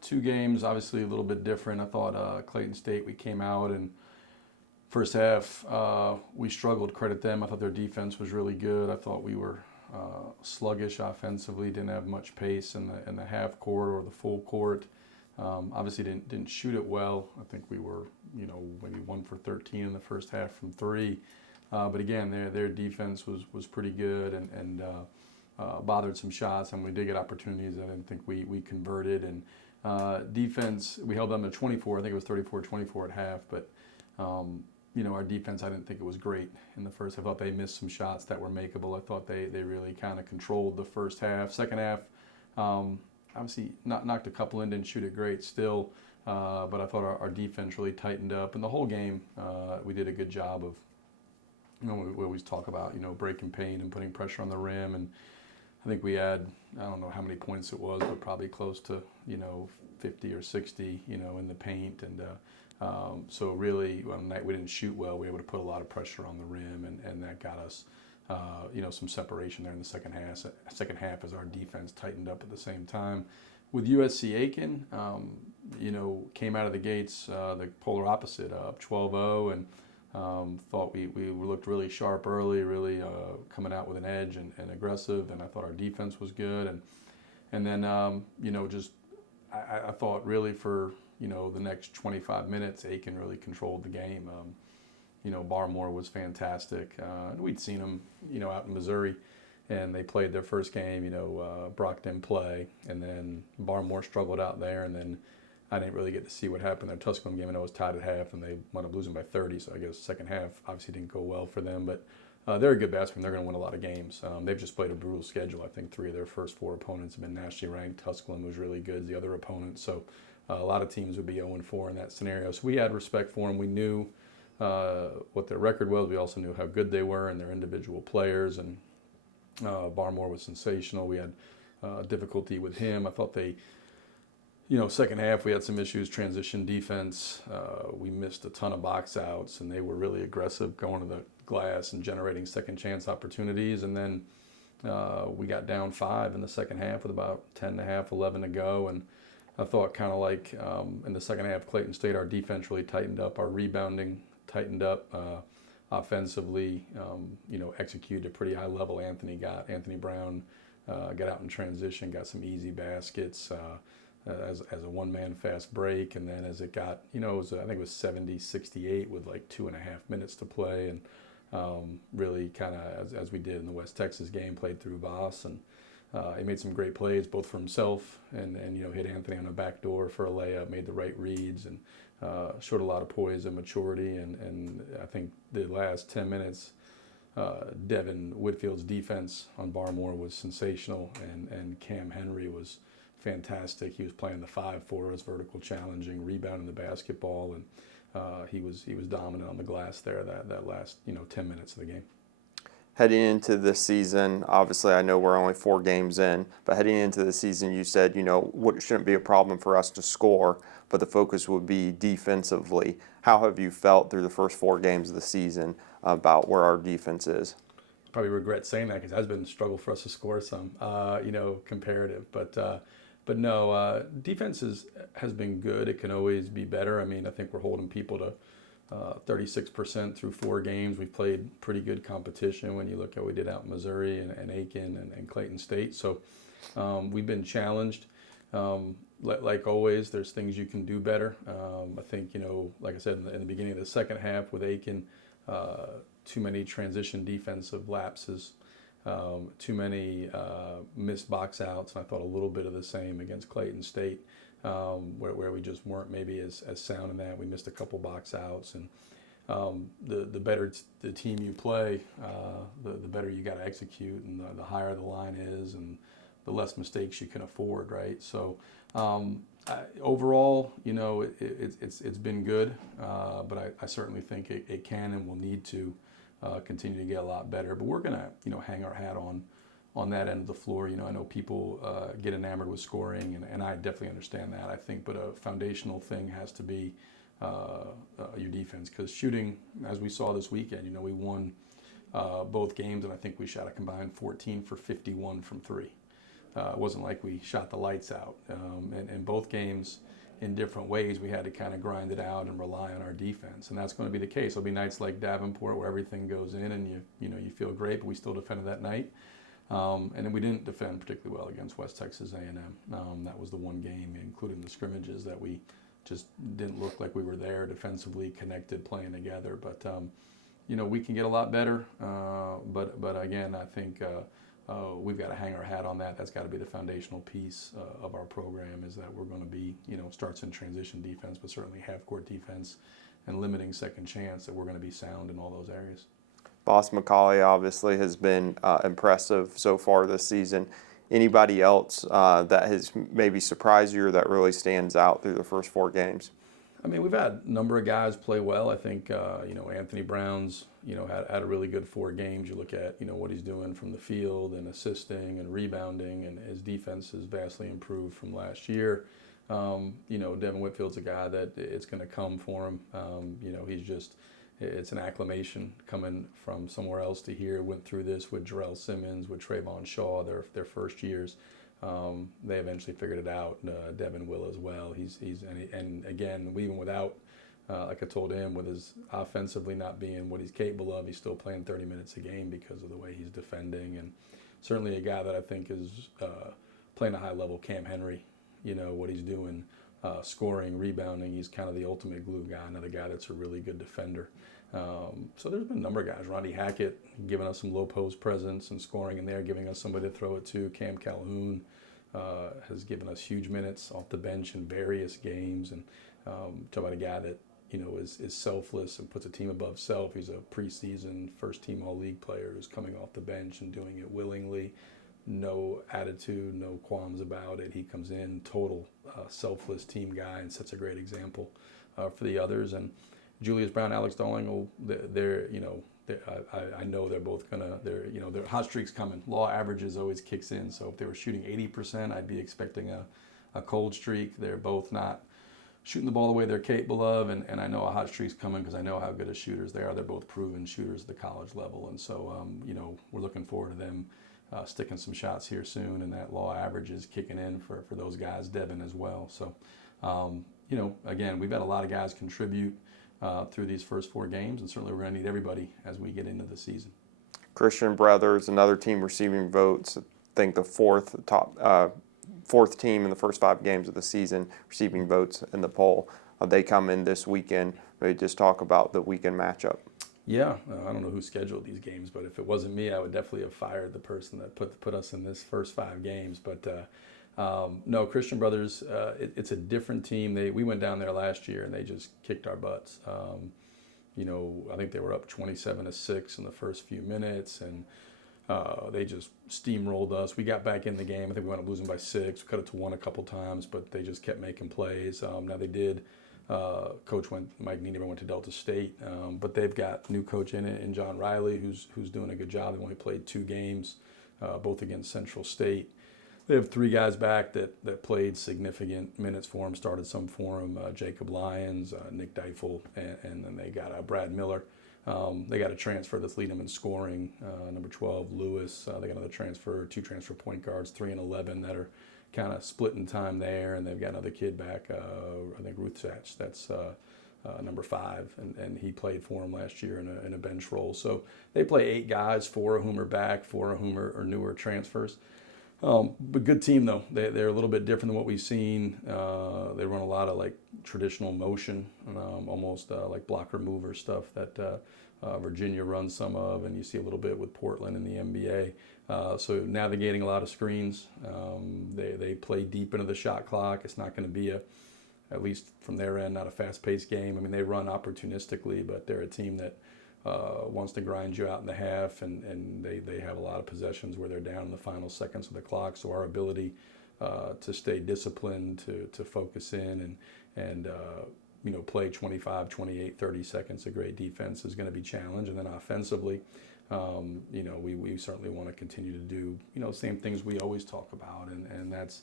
two games, obviously a little bit different. I thought Clayton State, we came out and first half we struggled, credit them. I thought their defense was really good. I thought we were sluggish offensively, didn't have much pace in the half court or the full court. Obviously didn't shoot it well. I think we were, maybe 1 for 13 in the first half from three. But again, their defense was pretty good and bothered some shots, and we did get opportunities. I didn't think we converted. And defense, we held them to 24. I think it was 34-24 at half. But our defense, I didn't think it was great in the first. I thought they missed some shots that were makeable. I thought they really kind of controlled the first half. Second half, obviously knocked a couple in, didn't shoot it great still. But I thought our defense really tightened up. And the whole game, we did a good job of, we always talk about, breaking paint and putting pressure on the rim. And I think we had, I don't know how many points it was, but probably close to, 50 or 60, in the paint. And so really, on the night we didn't shoot well, we were able to put a lot of pressure on the rim, and that got us, some separation there in the second half as our defense tightened up at the same time. With USC Aiken, came out of the gates the polar opposite, up 12-0, and thought we looked really sharp early, really coming out with an edge and aggressive, and I thought our defense was good, and then I thought really for the next 25 minutes Aiken really controlled the game. Barmore was fantastic. We'd seen them out in Missouri, and they played their first game. Brock didn't play, and then Barmore struggled out there, and then I didn't really get to see what happened. Their Tusculum game, I know, was tied at half, and they wound up losing by 30. So I guess second half obviously didn't go well for them. But they're a good basketball team. They're going to win a lot of games. They've just played a brutal schedule. I think 3 of their first 4 opponents have been nationally ranked. Tusculum was really good as the other opponent. So a lot of teams would be 0-4 in that scenario. So we had respect for them. We knew what their record was. We also knew how good they were and their individual players. And Barmore was sensational. We had difficulty with him. I thought they, second half we had some issues, transition defense. We missed a ton of box outs, and they were really aggressive going to the glass and generating second chance opportunities. And then we got down 5 in the second half with about 10.5, 11 to go. And I thought kind of like in the second half, Clayton State, our defense really tightened up. Our rebounding tightened up. Offensively, executed a pretty high level. Anthony Brown got out in transition, got some easy baskets as a one-man fast break. And then as it got, I think it was 70-68 with like 2.5 minutes to play. And really kind of, as we did in the West Texas game, played through Voss. And he made some great plays, both for himself and hit Anthony on a back door for a layup, made the right reads, and showed a lot of poise and maturity. And I think the last 10 minutes, Devin Whitfield's defense on Barmore was sensational, and Cam Henry was fantastic. He was playing the 5 for us, vertical challenging, rebounding the basketball, and he was dominant on the glass there that last 10 minutes of the game. Heading into this season, obviously I know we're only 4 games in, but heading into the season you said, what shouldn't be a problem for us to score, but the focus would be defensively. How have you felt through the first 4 games of the season about where our defense is? Probably regret saying that because it has been a struggle for us to score some, comparative. But no, defense has been good. It can always be better. I mean, I think we're holding people to 36% through 4 games. We've played pretty good competition when you look at what we did out in Missouri and Aiken and Clayton State. So we've been challenged. Like always, there's things you can do better. I think, like I said in the beginning of the second half with Aiken, too many transition defensive lapses, too many missed box outs. And I thought a little bit of the same against Clayton State. Where we just weren't maybe as sound in that. We missed a couple box outs, and the better the team you play, the better you got to execute, and the higher the line is, and the less mistakes you can afford, right? So overall, it's been good, but I certainly think it can and will need to continue to get a lot better. But we're gonna hang our hat on that end of the floor. I know people get enamored with scoring, and I definitely understand that. I think, but a foundational thing has to be your defense, because shooting, as we saw this weekend, we won both games, and I think we shot a combined 14 for 51 from 3. it wasn't like we shot the lights out. And both games, in different ways, we had to kind of grind it out and rely on our defense, and that's going to be the case. There'll be nights like Davenport where everything goes in and you feel great, but we still defended that night. And then we didn't defend particularly well against West Texas A&M. That was the one game, including the scrimmages, that we just didn't look like we were there defensively, connected, playing together. But we can get a lot better. But again, I think we've got to hang our hat on that. That's got to be the foundational piece of our program, is that we're going to be, starts in transition defense, but certainly half-court defense and limiting second chance, that we're going to be sound in all those areas. Boss McCauley obviously has been impressive so far this season. Anybody else that has maybe surprised you or that really stands out through the first 4 games? I mean, we've had a number of guys play well. I think, Anthony Brown's, had a really good 4 games. You look at, what he's doing from the field and assisting and rebounding, and his defense has vastly improved from last year. Devin Whitfield's a guy that it's going to come for him. It's an acclimation coming from somewhere else to here. Went through this with Jarrell Simmons, with Trayvon Shaw, their first years. They eventually figured it out. Devin will as well. And again, even without, like I told him, with his offensively not being what he's capable of, he's still playing 30 minutes a game because of the way he's defending. And certainly a guy that I think is playing a high level. Cam Henry, what he's doing, scoring, rebounding. He's kind of the ultimate glue guy. Another guy that's a really good defender. So there's been a number of guys. Ronnie Hackett giving us some low post presence and scoring in there, giving us somebody to throw it to. Cam Calhoun has given us huge minutes off the bench in various games. And talk about a guy that is selfless and puts a team above self. He's a preseason first-team All-League player who's coming off the bench and doing it willingly. No attitude, no qualms about it. He comes in, total selfless team guy, and sets a great example for the others. And Julius Brown, Alex Darling, I know they're both their hot streak's coming. Law averages always kicks in. So if they were shooting 80%, I'd be expecting a cold streak. They're both not shooting the ball the way they're capable of, and I know a hot streak's coming because I know how good of shooters they are. They're both proven shooters at the college level, and so we're looking forward to them sticking some shots here soon, and that law average is kicking in for those guys, Devin as well. So, again, we've had a lot of guys contribute through these first 4 games, and certainly we're going to need everybody as we get into the season. Christian Brothers, another team receiving votes. I think the fourth team in the first 5 games of the season receiving votes in the poll. They come in this weekend. Maybe just talk about the weekend matchup. Yeah, I don't know who scheduled these games, but if it wasn't me, I would definitely have fired the person that put us in this first 5 games. But no, Christian Brothers, it's a different team. We went down there last year and they just kicked our butts. I think they were up 27-6 in the first few minutes, and they just steamrolled us. We got back in the game. I think we wound up losing by 6. We cut it to 1 a couple times, but they just kept making plays. Now they did. Mike Niedemann went to Delta State, but they've got new coach in it, and John Riley, who's doing a good job. They've only played 2 games, both against Central State. They have 3 guys back that played significant minutes for him, started some for him. Jacob Lyons, Nick Deifel, and then they got Brad Miller. They got a transfer that's leading them in scoring, number 12, Lewis. They got another transfer, 2 transfer point guards, 3 and 11 that are kind of splitting time there, and they've got another kid back, I think Ruth Satch, that's number 5, and he played for him last year in a bench role. So they play 8 guys, 4 of whom are back, 4 of whom are newer transfers. But good team though. They're a little bit different than what we've seen. They run a lot of like traditional motion, almost like blocker mover stuff that Virginia runs some of, and you see a little bit with Portland in the NBA. So navigating a lot of screens. They play deep into the shot clock. It's not going to be at least from their end, not a fast-paced game. I mean, they run opportunistically, but they're a team that wants to grind you out in the half, and they have a lot of possessions where they're down in the final seconds of the clock. So our ability to stay disciplined, to focus in and play 25, 28, 30 seconds of great defense is going to be challenged. And then offensively, we certainly want to continue to do, same things we always talk about. And that's,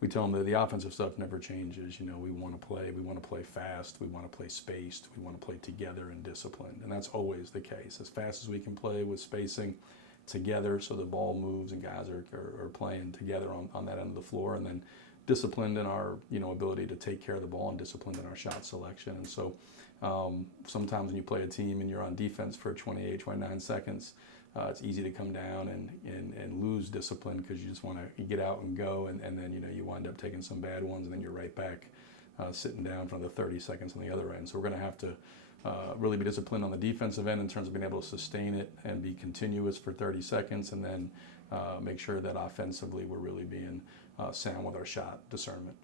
we tell them that the offensive stuff never changes. We want to play fast, we want to play spaced, we want to play together and disciplined. And that's always the case. As fast as we can play with spacing, together, so the ball moves and guys are playing together on that end of the floor, and then disciplined in our ability to take care of the ball and disciplined in our shot selection. And so sometimes when you play a team and you're on defense for 28, 29 seconds, it's easy to come down and lose discipline because you just want to get out and go, and then you wind up taking some bad ones, and then you're right back sitting down for the 30 seconds on the other end. So we're going to have to really be disciplined on the defensive end in terms of being able to sustain it and be continuous for 30 seconds, and then make sure that offensively we're really being sound with our shot discernment.